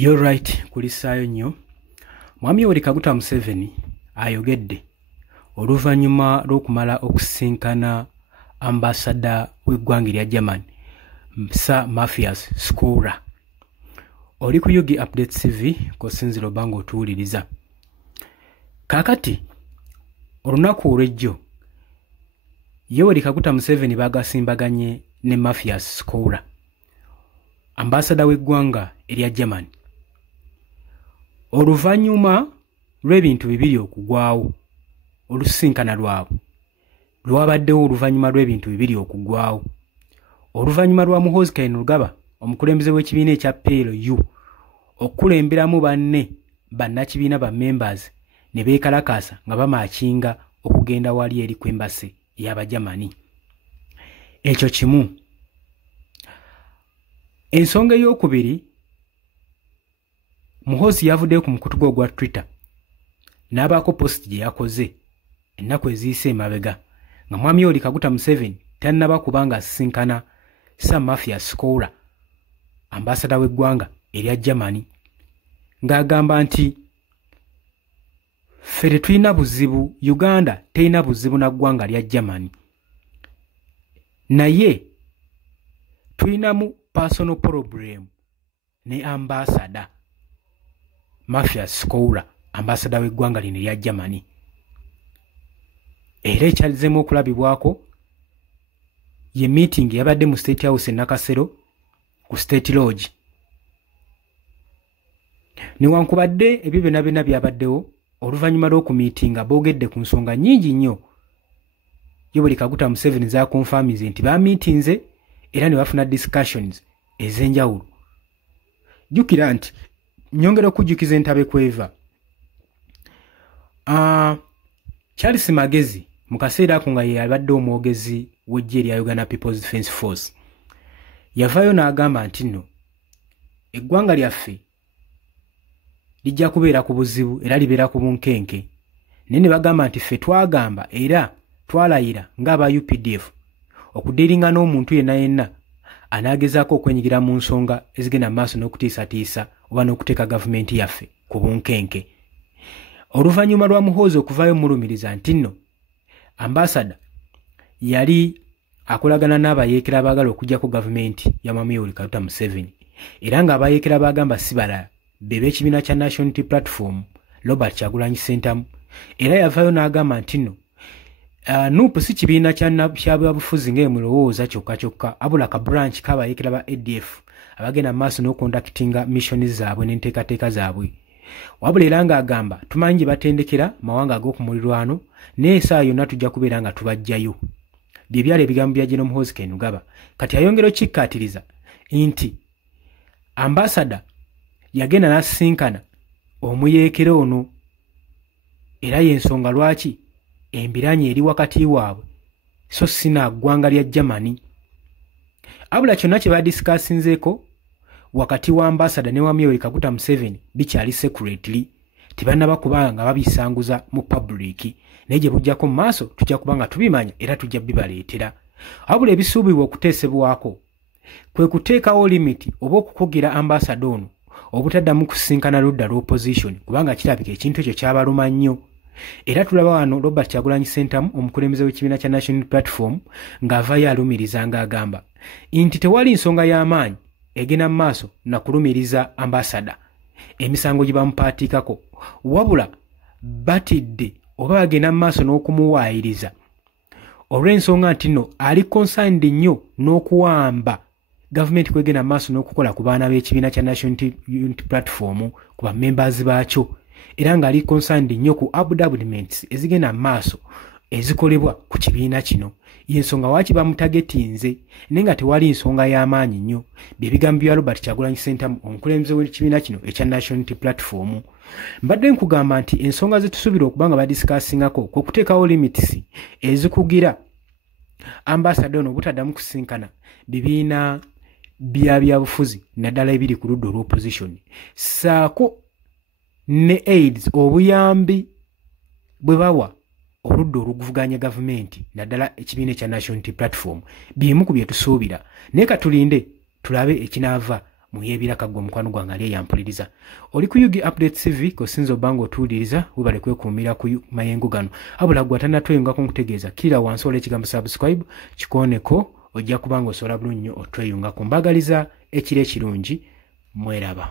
You're right, kulisaayo nnyo. Mwami Yoweri Kaguta Museveni ayogedde oluvannyuma lw'okumala okusinkana ambasada w'eggwanga erya Germany, Sir Matthias Schoura. Oli ku Yugi Update TV kosinziro bango otuwuliriza. Kakati olunaku olw'ejjo Yoweri Kaguta Museveni bagasimbaganye ne Matthias Schoura, ambasada w'eggwanga erya Germany. Oluvannyuma lw'ebintu bibiri okugwawo, olusinkana lwabwe lwabaddewo oluvannyuma lw'ebintu bibiri okugwawo. Oluvannyuma lwa Muhoozi Kainerugaba, omukulembeze w'ekibiina ekya PLU, okukulemberamu bannakibiina ba members ne beekalakaasa nga bamaakinga okugenda wali eri kw'embase y'Abajamani. Ekyo kimu. Ensonga ey'okubiri, Muhoozi yavuddeyo ku mukutu gwe ogwa Twitter n'abaako post gye yakoze ennaku eziyise emabega nga Mwami Yoweri Kaguta Museveni tannaba kubanga asisinkana Sir Matthias Schoura, ambasada w'eggwanga erya Germany, ng'agamba nti ffe tetulina buzibu, Uganda terina buzibu na ggwanga lya Germany, naye tulinamu personal problem ne ambasada Matthias Schoura, ambasada w'eggwanga lino erya Germany. Era ekyalizemu okulabibwako ye meeting yabadde mu State House e Nakasero ku State Lodge. Newankubadde ebyo byonna byabaddewo, oluvannyuma lw'okumiitinga boogedde ku nsonga nnyingi nnyo. Yoweri Kaguta Museveni zaakonfamize nti baamiitinze era ne bafuna discussions ez'enjawulo. Jjukira nti nyongera okujjukiza entabe kweva. Charles Magezi mu kaseera ako nga ye yabadde omwogezi w'eggye lya Uganda People's Defence Force yavaayo n'agamba nti nno eggwanga lyaffe lijja kubeera ku buzibu era libeera ku bunkenke, naye ne bagamba nti ffe twagamba era twalayira ng'aba UPDF okudiringa n'omuntu yenna anaagezaako okwenyigira mu nsonga ezigenda maaso n'okutiisatiisa oba n'okuteeka gavumenti yaffe ku bunkenke. Oluvannyuma lwa Muhoozi okuvaayo mulumiriza nti nno ambasada yali akolagana n'abayeekera abaagala okujjako gavumenti ya Mwami Yoweri Kaguta Museveni, era ng'abayeekera bagamba si balala be b'ekibiina kya National Unity Platform, Robert Kyagulanyi Ssentamu. Era yavaayo n'agamba nti nno NUP si kibiina kya byabufuzi ng'emulowooza kyokka, abula ka branch k'abayeekera ba ADF abagenda mu maaso n'okondakitinga missioni zaabwe n'enteekateeka zaabwe. Wabula era ng'agamba tumanyi gye batendekera mawanga ag'okumulirwano, naye essaawa yonna tujja kubeera nga tubajjayo. Bye byali ebigambo bya General Muhoozi Kainerugaba. Kati ayongera okikkaatiriza nti ambasada yagenda n'asisinkana omuyeekera ono, era y'ensonga lwaki embiranye eri wakati waabwe so sina ggwanga lya Germany. Abula kyonna kye badisikasinzeeko wakati wa ambasada ne Mwami Yoweri Kaguta Museveni bikyali secretly, tebannaba kubanga babisanguza mu public, naye gye bujjako mu maaso tujja kubanga tubimanya era tujja bibaleetera. Abula ebisuubirwa okuteesebwako kwe kuteekawo limiti oba okukugira ambasada ono obutaddamu kusinkana ludda l'opposition, kubanga kirabika ekintu ekyo kyabaluma nnyo. Era tulaba wano Robert Kyagulanyi Ssentamu, omukulembeze w'ekibiina kya National Platform, ng'avaayo alumiriza ng'agamba nti tewali nsonga y'amaanyi egenda mu maaso na kulumiriza ambasada emisango gye bamupaatiikako, wabula batidde oba bagenda mu maaso n'okumuwaayiriza olw'ensonga nti nno ali concerned nnyo n'okuwamba gavumenti kwegenda mu maaso n'okukola ku baana b'ekibiina kya National Unity Platform, ku bamembers baakyo, era ng'ali concerned nnyo ku abudabudiments ezigenda mu maaso ezikolebwa ku kibiina kino. Y'ensonga waaki bamutagetinze, naye nga tewali nsonga y'amaanyi nnyo. Bye bigambo bya Robert Kyagulanyi Ssentamu, omukulembeze w'ekibiina kino ekya National Unity Platform. Mbadde nkugamba nti ensonga zetusuubira okuba nga badisikaasingako kwe kuteekawo limits ezikugira ambasada ono obutaddamu kusinkana bibiina bya byabufuzi naddala ebiri ku ludda olw'opposition, saako ne aids obuyambi bwe bawa oludda oluvuganya gavumenti naddala ekibiina ekya National Unity Platform. Bimu ku bye tusuubira, naye katulinde tulabe ekinaava mu yebiraka gwo mukwano gwange ali yampuliriza. Oli ku Yugi Update TV ko sinzo bango tuuliriza webale kwekuumira ku mayengo gano. Abula gwa tanatweyungako nkutegeeza kira wansi ole kigambo subscribe kikoneko ojja kubanga osobola bulungi nnyo otweyungako. Mbagaliza ekiro ekirungi mweraba.